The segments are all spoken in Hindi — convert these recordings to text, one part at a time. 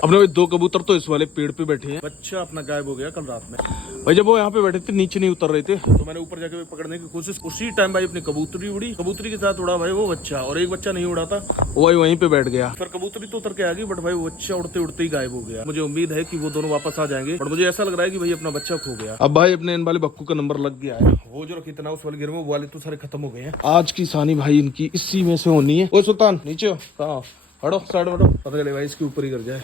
अपने भाई दो कबूतर तो इस वाले पेड़ पे बैठे हैं। बच्चा अपना गायब हो गया कल रात में भाई, जब वो यहाँ पे बैठे थे नीचे नहीं उतर रहे थे तो मैंने ऊपर जाके पकड़ने की कोशिश, उसी टाइम भाई अपनी कबूतरी उड़ी, कबूतरी के साथ उड़ा भाई वो बच्चा, और एक बच्चा नहीं उड़ा था वो भाई वहीं पे बैठ गया। फिर कबूतरी तो उतर के आ गई बट भाई वो बच्चा उड़ते उड़ते ही गायब हो गया। मुझे उम्मीद है कि वो दोनों वापस आ जाएंगे, बट मुझे ऐसा लग रहा है कि भाई अपना बच्चा खो गया। अब भाई अपने इन वाले बक्कू का नंबर लग गया है, वो जो रखी था उस वाले घर में, वो वाले तो सारे खत्म हो गए हैं। आज की सानी भाई इनकी इसी में से होनी है। ओ सुल्तान नीचे हो, कहाँ हटो साइड हटो, पता चले भाई इसके ऊपर ही कर जाए।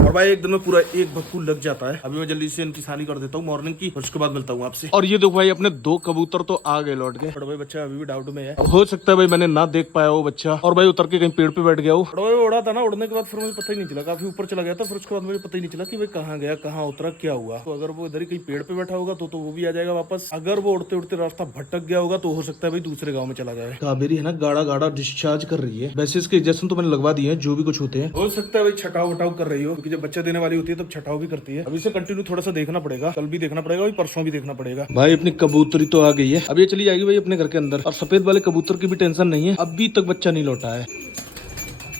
और भाई एक दिन में पूरा एक बक्कू लग जाता है। अभी मैं जल्दी से इनकी सानी कर देता हूँ मॉर्निंग की, और उसके बाद मिलता हूँ आपसे। और ये देखो भाई अपने दो कबूतर तो आ गए लौट के, बट भाई बच्चा अभी भी डाउट में है। हो सकता है भाई मैंने ना देख पाया वो बच्चा, और भाई उतर के कहीं पेड़ पे बैठ गया वो। बट भाई उड़ा था ना, उड़ने के बाद फिर मुझे पता ही नहीं चला, काफी ऊपर चला गया था, फिर उसके बाद मुझे पता ही नहीं चला कि भाई कहाँ गया, कहाँ उतरा, क्या हुआ। तो अगर वो इधर ही कहीं पेड़ पे बैठा होगा तो वो भी आ जाएगा वापस। अगर वो उड़ते उड़ते रास्ता भटक गया होगा तो हो सकता है भाई दूसरे गाँव में चला जाए। कावेरी है ना गाड़ा गाड़ा डिस्चार्ज कर रही है। वैसे इसके इंजेक्शन तो मैंने लगवा दिए हैं, जो भी कुछ होते हैं। हो सकता है भाई छटाव वटाव कर रही हो, क्योंकि जब बच्चा देने वाली होती है तब छटाव भी करती है। अभी से कंटिन्यू थोड़ा सा देखना पड़ेगा, कल भी देखना पड़ेगा, परसों भी देखना पड़ेगा। भाई अपनी कबूतरी तो आ गई है, अब ये चली जाएगी भाई अपने घर के अंदर। और सफेद वाले कबूतर की भी टेंशन नहीं है, अभी तक बच्चा नहीं लौटा है।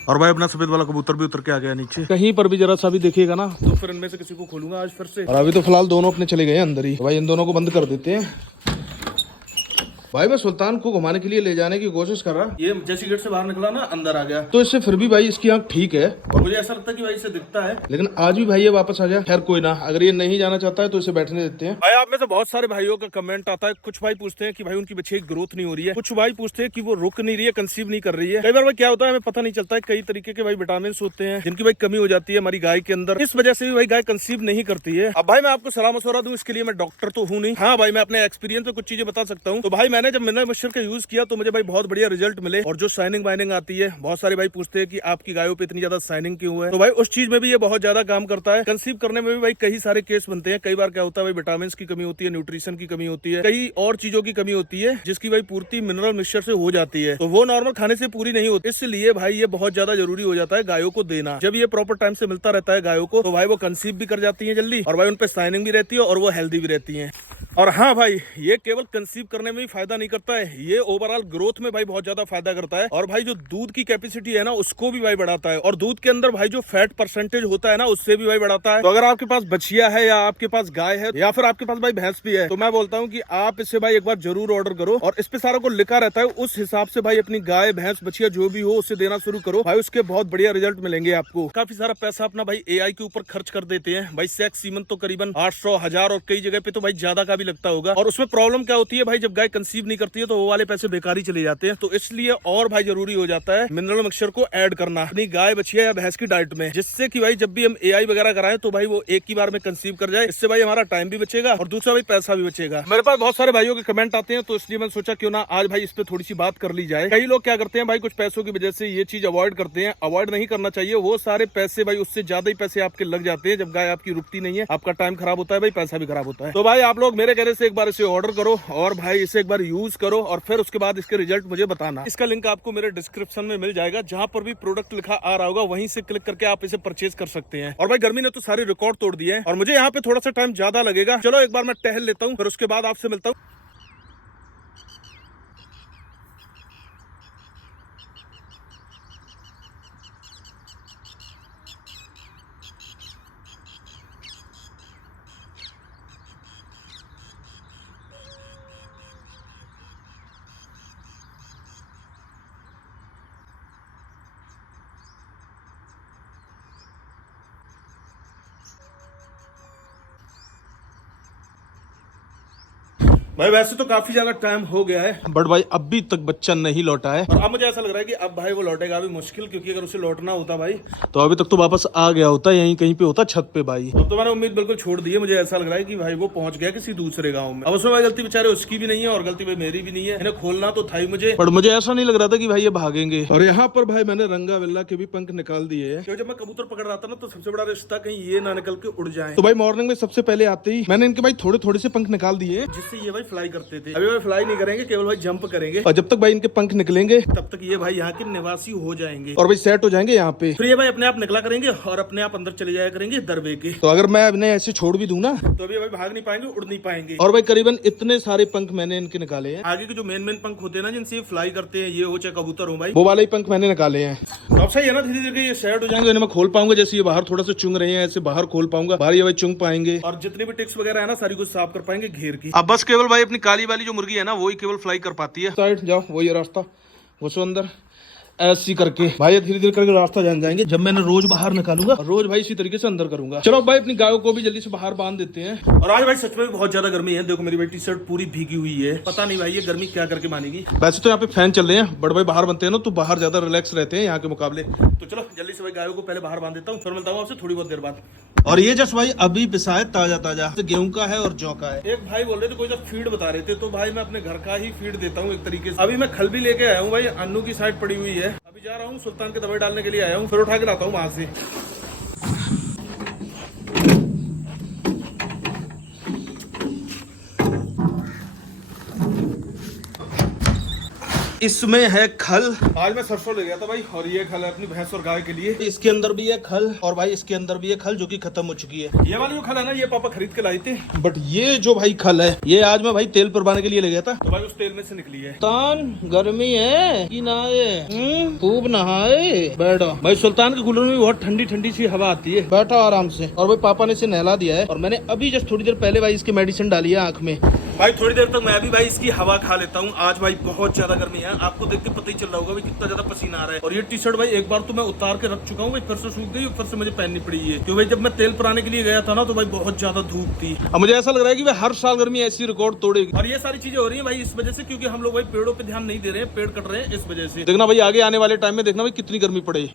और भाई अपना सफेद वाला कबूतर भी उतर के आ गया नीचे। कहीं पर भी जरा सा भी देखेगा ना तो फिर इनमें से किसी को खोलूंगा आज फिर से। और अभी तो फिलहाल दोनों अपने चले गए अंदर ही, भाई इन दोनों को बंद कर देते हैं। भाई मैं सुल्तान को घुमाने के लिए ले जाने की कोशिश कर रहा, ये जैसे गेट से बाहर निकला ना अंदर आ गया, तो इससे फिर भी भाई इसकी आंख ठीक है, और मुझे ऐसा लगता है कि भाई इसे दिखता है, लेकिन आज भी भाई ये वापस आ गया। खैर कोई ना, अगर ये नहीं जाना चाहता है तो इसे बैठने देते हैं। भाई आप में से बहुत सारे भाइयों का कमेंट आता है, कुछ भाई पूछते हैं कि भाई उनकी बच्चे की ग्रोथ नहीं हो रही है, कुछ भाई पूछते हैं कि वो रुक नहीं रही है, कंसीव नहीं कर रही है। कई बार भाई क्या होता है हमें पता नहीं चलता है, कई तरीके के भाई विटामिन होते हैं जिनकी भाई कमी हो जाती है हमारी गाय के अंदर, इस वजह से भी भाई गाय कंसीव नहीं करती है। अब भाई मैं आपको सलाह मशवरा दूं, इसके लिए मैं डॉक्टर तो हूँ नहीं, हाँ भाई मैं अपने एक्सपीरियंस में कुछ चीजें बता सकता हूँ। तो भाई मैंने जब मिनरल मिक्सचर का यूज किया तो मुझे भाई बहुत बढ़िया रिजल्ट मिले, और जो शाइनिंग वाइनिंग आती है, बहुत सारे भाई पूछते हैं कि आपकी गायों पे इतनी ज्यादा शाइनिंग क्यों है, तो भाई उस चीज में भी ये बहुत ज्यादा काम करता है। कंसीव करने में भी भाई कई सारे केस बनते हैं। कई बार क्या होता है भाई विटामिन की कमी होती है, न्यूट्रिशन की कमी होती है, कई और चीजों की कमी होती है जिसकी भाई पूर्ति मिनरल मिक्सचर से हो जाती है, तो वो नॉर्मल खाने से पूरी नहीं होती। इसलिए भाई ये बहुत ज्यादा जरूरी हो जाता है गायों को देना। जब ये प्रॉपर टाइम से मिलता रहता है गायों को, तो भाई वो कंसीव भी कर जाती है जल्दी, और भाई उन पे शाइनिंग भी रहती है, और वो हेल्दी भी रहती है। और हाँ भाई ये केवल कंसीव करने में ही फायदा नहीं करता है, ये ओवरऑल ग्रोथ में भाई बहुत ज्यादा फायदा करता है, और भाई जो दूध की कैपेसिटी है ना उसको भी भाई बढ़ाता है, और दूध के अंदर भाई जो फैट परसेंटेज होता है ना उससे भी भाई बढ़ाता है। तो अगर आपके पास बछिया है, या आपके पास गाय है, या फिर आपके पास भाई भैंस भी है, तो मैं बोलता हूँ कि आप इससे भाई एक बार जरूर ऑर्डर करो, और इस पे सारा को लिखा रहता है, उस हिसाब से भाई अपनी गाय भैंस बछिया जो भी हो उससे देना शुरू करो भाई, उसके बहुत बढ़िया रिजल्ट मिलेंगे आपको। काफी सारा पैसा अपना भाई AI के ऊपर खर्च कर देते हैं भाई, सेक्स सीमन तो करीबन 800, 1000 और कई जगह पे तो भाई ज्यादा का भी लगता होगा, और उसमें प्रॉब्लम क्या होती है भाई जब गाय कंसीव नहीं करती है तो वो वाले पैसे बेकार ही चले जाते हैं। तो इसलिए और भाई जरूरी हो जाता है मिनरल मिक्सचर को ऐड करना अपनी गाय बछिया या भैंस की डाइट में, जिससे कि भाई जब भी हम AI वगैरह कराएं तो भाई वो एक ही बार में कंसीव कर जाए। इससे भाई हमारा टाइम भी बचेगा और दूसरा भाई पैसा भी बचेगा। मेरे पास बहुत सारे भाइयों के कमेंट आते हैं, तो इसलिए मैंने सोचा क्यों ना आज भाई इस पे थोड़ी सी बात कर ली जाए। कई लोग क्या करते हैं भाई कुछ पैसों की वजह से ये चीज अवॉइड करते हैं, अवॉइड नहीं करना चाहिए। वो सारे पैसे भाई उससे ज्यादा ही पैसे आपके लग जाते हैं जब गाय आपकी रुकती नहीं है, आपका टाइम खराब होता है भाई, पैसा भी खराब होता है। तो भाई आप लोग मेरे कहने से एक बार इसे ऑर्डर करो, और भाई इसे एक बार यूज करो, और फिर उसके बाद इसके रिजल्ट मुझे बताना। इसका लिंक आपको मेरे डिस्क्रिप्शन में मिल जाएगा, जहां पर भी प्रोडक्ट लिखा आ रहा होगा वहीं से क्लिक करके आप इसे परचेज कर सकते हैं। और भाई गर्मी ने तो सारे रिकॉर्ड तोड़ दिए हैं, और मुझे यहाँ पे थोड़ा सा टाइम ज्यादा लगेगा। चलो एक बार मैं टहल लेता हूँ, फिर उसके बाद आपसे मिलता हूँ। भाई वैसे तो काफी ज्यादा टाइम हो गया है, बट भाई अभी तक बच्चा नहीं लौटा है, और अब मुझे ऐसा लग रहा है कि अब भाई वो लौटेगा भी मुश्किल, क्योंकि अगर उसे लौटना होता भाई तो अभी तक तो वापस आ गया होता, यहीं कहीं पे होता छत पे भाई। अब तो मैंने उम्मीद बिल्कुल छोड़ दी है, मुझे ऐसा लग रहा है कि भाई वो पहुंच गया किसी दूसरे गाँव में। अब उसमें भाई गलती बेचारे उसकी भी नहीं है, और गलती भाई मेरी भी नहीं है, इन्हें खोलना तो था ही मुझे, पर मुझे ऐसा नहीं लग रहा था कि भाई ये भागेंगे। और यहाँ पर भाई मैंने रंगा वेल्ला के भी पंख निकाल दिए है, क्योंकि जब मैं कबूतर पकड़ रहा था ना तो सबसे बड़ा रिश्ता कहीं ये ना निकल के उड़ जाए। तो भाई मॉर्निंग में सबसे पहले आते ही मैंने इनके भाई थोड़े थोड़े से पंख निकाल दिए, जिससे ये भाई फ्लाई करते थे। अभी भाई फ्लाई नहीं करेंगे, केवल भाई जंप करेंगे। और जब तक भाई इनके पंख निकलेंगे तब तक ये भाई यहाँ के निवासी हो जाएंगे और भाई सेट हो जाएंगे यहाँ पे। फिर ये भाई अपने आप निकला करेंगे और अपने आप अंदर चले जाया करेंगे दरवे के। तो अगर मैं अपने ऐसे छोड़ भी दूं ना तो अभी भाई भाग नहीं पाएंगे, उड़ नहीं पाएंगे। और भाई करीबन इतने सारे पंख मैंने इनके निकाले हैं। आगे के जो मेन पंख होते हैं ना जिनसे फ्लाई करते हैं, ये हो चाहे कबूतर हो भाई, वो वाले ही पंख मैंने निकाले हैं। तो अब सही है ना, धीरे धीरे ये सेट हो जाएंगे, मैं खोल पाऊंगा। जैसे ये बाहर थोड़ा सा चुंग रहे हैं ऐसे बाहर खोल पाऊंगा, बाहर ये भाई चुंग पाएंगे और जितनी भी टिक्स वगैरह है ना सारी कुछ साफ कर पाएंगे घेर की। अब बस केवल भाई अपनी काली वाली जो मुर्गी है ना वही केवल फ्लाई कर पाती है। साइड जाओ, वही रास्ता घुसो अंदर, ऐसी करके भाई धीरे धीरे करके रास्ता जान जाएंगे। जब मैंने रोज बाहर निकालूंगा और रोज भाई इसी तरीके से अंदर करूंगा। चलो भाई अपनी गायों को भी जल्दी से बाहर बांध देते हैं। और आज भाई सच में बहुत ज्यादा गर्मी है। देखो मेरी भाई टी शर्ट पूरी भीगी हुई है, पता नहीं भाई ये गर्मी क्या करके मानेगी। वैसे तो यहाँ पे फैन चल रहे हैं, बड़े भाई बाहर बनते हैं ना तो बाहर ज्यादा रिलैक्स रहते हैं यहाँ के मुकाबले। तो चलो जल्दी से भाई गायों को पहले बाहर बांध देता हूँ, फिर मिलता हूँ आपसे थोड़ी बहुत देर बाद। और ये जस्ट भाई अभी पिसा है ताजा ताजा, गेहूं का है और जौ का है। एक भाई बोल रहे थे कोई जब फीड बता रहे थे, तो भाई मैं अपने घर का ही फीड देता हूँ एक तरीके से। अभी मैं खल भी लेके आया हूँ भाई, अन्नू की साइड पड़ी हुई है। अभी जा रहा हूँ सुल्तान के दवाई डालने के लिए आया हूँ, फिर उठा के लाता हूँ वहां से। इसमें है खल। आज मैं सरसों ले गया था भाई, और ये खल है अपनी भैंस और गाय के लिए। इसके अंदर भी है खल और भाई इसके अंदर भी है खल जो कि खत्म हो चुकी है। ये वाली जो खल है ना ये पापा खरीद के लाई थी, बट ये जो भाई खल है ये आज मैं भाई तेल परवाने के लिए ले गया था, तो भाई उस तेल में से निकली है। सुल्तान गर्मी है कि नहाए, खूब नहाए। बैठो भाई, सुल्तान के कूलर में बहुत ठंडी ठंडी सी हवा आती है, बैठो आराम से। और भाई पापा ने इसे नहला दिया है और मैंने अभी जस्ट थोड़ी देर पहले भाई इसकी मेडिसिन डाली है आंख में। भाई थोड़ी देर तक मैं भी भाई इसकी हवा खा लेता हूँ। आज भाई बहुत ज्यादा गर्मी है, आपको देख के पता ही चल रहा होगा भाई कितना ज्यादा पसीना आ रहा है। और ये टी शर्ट भाई एक बार तो मैं उतार के रख चुका हूँ भाई, फिर से सूख गई और फिर से मुझे पहननी पड़ी है, क्योंकि भाई जब मैं तेल पुराने के लिए गया था ना तो भाई बहुत ज्यादा धूप थी। अब मुझे ऐसा लग रहा है कि भाई हर साल गर्मी ऐसी रिकॉर्ड तोड़ेगी। और ये सारी चीजें हो रही है भाई इस वजह से, क्योंकि हम लोग भाई पेड़ों पे ध्यान नहीं दे रहे हैं, पेड़ कट रहे हैं इस वजह से। देखना भाई आगे आने वाले टाइम में देखना भाई कितनी गर्मी पड़ेगी।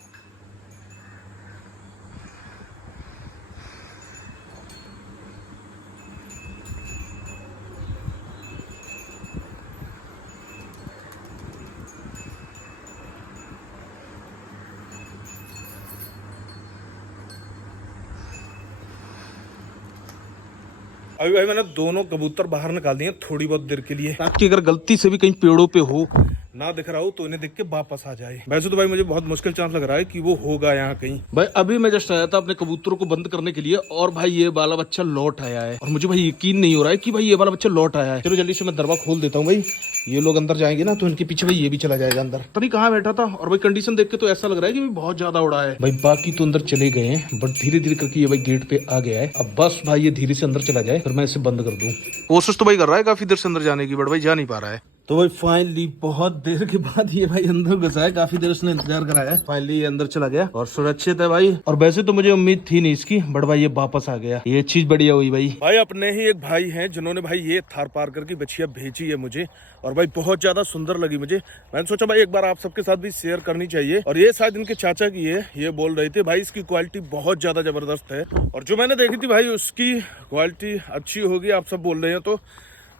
अभी भाई मैंने दोनों कबूतर बाहर निकाल दिए थोड़ी बहुत देर के लिए, ताकि अगर गलती से भी कहीं पेड़ों पे हो ना दिख रहा हो तो इन्हें देख के वापस आ जाए। वैसे तो भाई मुझे बहुत मुश्किल चांस लग रहा है कि वो होगा यहाँ कहीं। भाई अभी मैं जस्ट आया था अपने कबूतरों को बंद करने के लिए और भाई ये वाला बच्चा लौट आया है और मुझे भाई यकीन नहीं हो रहा है कि भाई ये वाला बच्चा लौट आया है। चलो जल्दी से मैं दरवाजा खोल देता हूँ भाई, ये लोग अंदर जाएंगे ना तो इनके पीछे भाई ये भी चला जाएगा अंदर। तभी कहाँ बैठा था और भाई कंडीशन देख के तो ऐसा लग रहा है कि बहुत ज्यादा उड़ा है भाई। बाकी तो अंदर चले गए हैं बट धीरे धीरे करके ये भाई गेट पे आ गया है। अब बस भाई ये धीरे से अंदर चला जाए फिर मैं इसे बंद कर दूं। कोशिश तो भाई कर रहा है काफी देर से अंदर जाने की, बट भाई जा नहीं पा रहा है। तो भाई फाइनली बहुत देर के बाद ये भाई अंदर घुसा है, काफी देर उसने इंतजार कराया है, फाइनली ये अंदर चला गया और सुरक्षित है भाई। और वैसे तो मुझे उम्मीद थी नहीं इसकी, बट भाई ये वापस आ गया, ये चीज बढ़िया हुई भाई। भाई अपने ही एक भाई हैं जिन्होंने भाई ये थार पारकर की बछिया भेजी है मुझे और भाई बहुत ज्यादा सुंदर लगी मुझे। मैंने सोचा भाई एक बार आप सबके साथ भी शेयर करनी चाहिए। और ये शायद इनके चाचा की है, ये बोल रहे थे भाई इसकी क्वालिटी बहुत ज्यादा जबरदस्त है और जो मैंने देखी थी भाई उसकी क्वालिटी अच्छी होगी, आप सब बोल रहे हैं तो,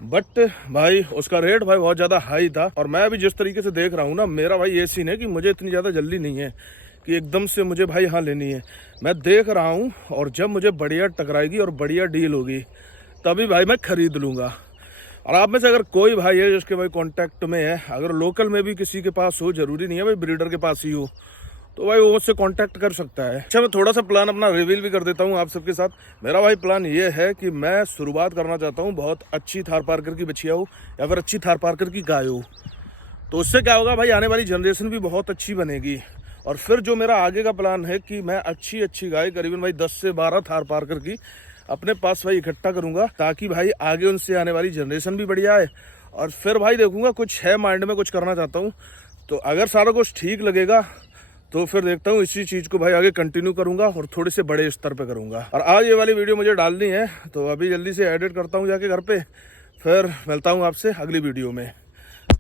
बट भाई उसका रेट भाई बहुत ज्यादा हाई था। और मैं अभी जिस तरीके से देख रहा हूँ ना, मेरा भाई ये सीन है कि मुझे इतनी ज्यादा जल्दी नहीं है कि एकदम से मुझे भाई हाँ लेनी है। मैं देख रहा हूँ और जब मुझे बढ़िया टकराएगी और बढ़िया डील होगी तभी भाई मैं खरीद लूंगा। और आप में से अगर कोई भाई है जिसके भाई कॉन्टैक्ट में है, अगर लोकल में भी किसी के पास हो, जरूरी नहीं है भाई ब्रीडर के पास ही हो, तो भाई वो मुझसे कांटेक्ट कर सकता है। अच्छा मैं थोड़ा सा प्लान अपना रिवील भी कर देता हूँ आप सबके साथ। मेरा भाई प्लान ये है कि मैं शुरुआत करना चाहता हूँ बहुत अच्छी थार पारकर की बछिया हो या फिर अच्छी थार पारकर की गाय हो, तो उससे क्या होगा भाई आने वाली जनरेशन भी बहुत अच्छी बनेगी। और फिर जो मेरा आगे का प्लान है कि मैं अच्छी गाय करीबन भाई 10 से 12 थार पारकर की अपने पास भाई इकट्ठा करूंगा, ताकि भाई आगे उनसे आने वाली जनरेशन भी बढ़िया है। और फिर भाई देखूंगा कुछ है माइंड में, कुछ करना चाहता हूँ, तो अगर सारा कुछ ठीक लगेगा तो फिर देखता हूँ इसी चीज को भाई आगे कंटिन्यू करूंगा और थोड़े से बड़े स्तर पे करूंगा। और आज ये वाली वीडियो मुझे डालनी है तो अभी जल्दी से एडिट करता हूँ जाके घर पे, फिर मिलता हूँ आपसे अगली वीडियो में।